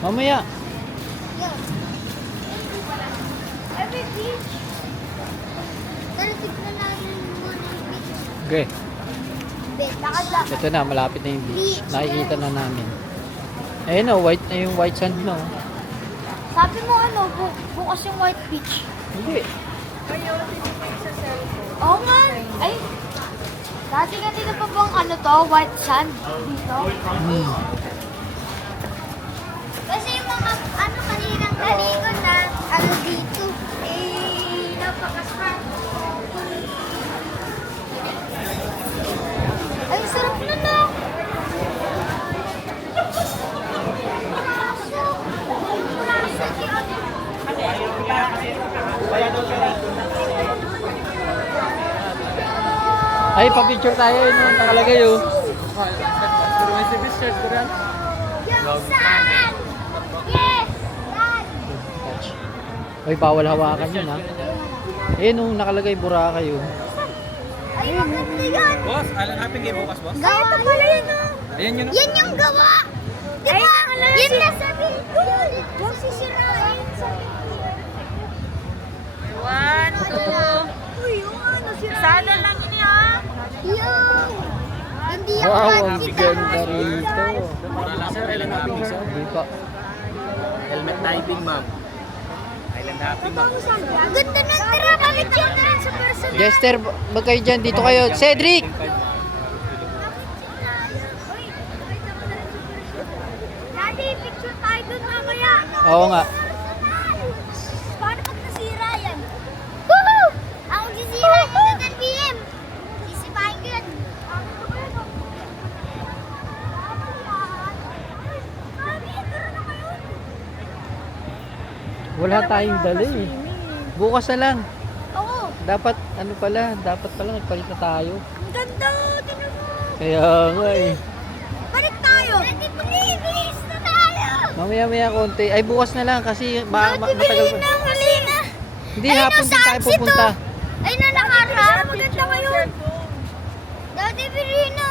Mamaya. Yun. Every beach. Tara, tignan natin muna ang beach. Okay. Lakad. Ito na, malapit na yung beach. Beach. Nakikita na namin. Ayun o, white na yung white sand no. Sabi mo ano, bukas yung white beach. Hindi. Oo nga. Ay, dati kanina pa bang ano to, white sand dito? Hmm. Kasi yung mga ano kaninang naligo na ano dito, eh, napakasarap. Ay, sarap na na. Ay, pa-picture tayo yun. Nakalagay oh. Yung sand! Yes! Yan! Ay, bawal hawakan yun ha. Ayun oh, nakalagay Boracay oh. Ay, maganda yan! Boss, Alan Happy Game bukas, boss. Gawa ito pala yun oh! Ayan yun. Yan yung gawa! Di ba? Yun na sabihin ko! Huwag sisirain sabihin ko. 1, 2. Uy, yung ano sirain. Sana lang yun ha. Yung! Hindi ako Wow, ang nakita. ganda rito. Para lang sa Island Hopping, sir. Hindi pa. Helmet diving, ma'am. Island Hopping, ma'am. Ang ganda ng tira. Balik yun na sa person. Jester, wag kayo dyan. Dito kayo. Cedric! Daddy, picture tayo dun mamaya. Oo nga. Paano pag nasira yan? Woohoo! Ako sisira yan sa 10 PM. Sisipahin ko yan. Wala tayong dala eh. Bukas na lang. Oo. Dapat, ano pala, dapat pala nagpalit na tayo. Ang ganda. Tingnan mo. Kaya nga eh. Balik tayo. Daddy, please na tayo. Mamaya-maya konti. Ay, bukas na lang kasi matagal Bilhin pa. na ang halina. Hindi, hapon din tayo pupunta. Ay, na nakarap. Maganda ngayon. Daddy, bilhin na.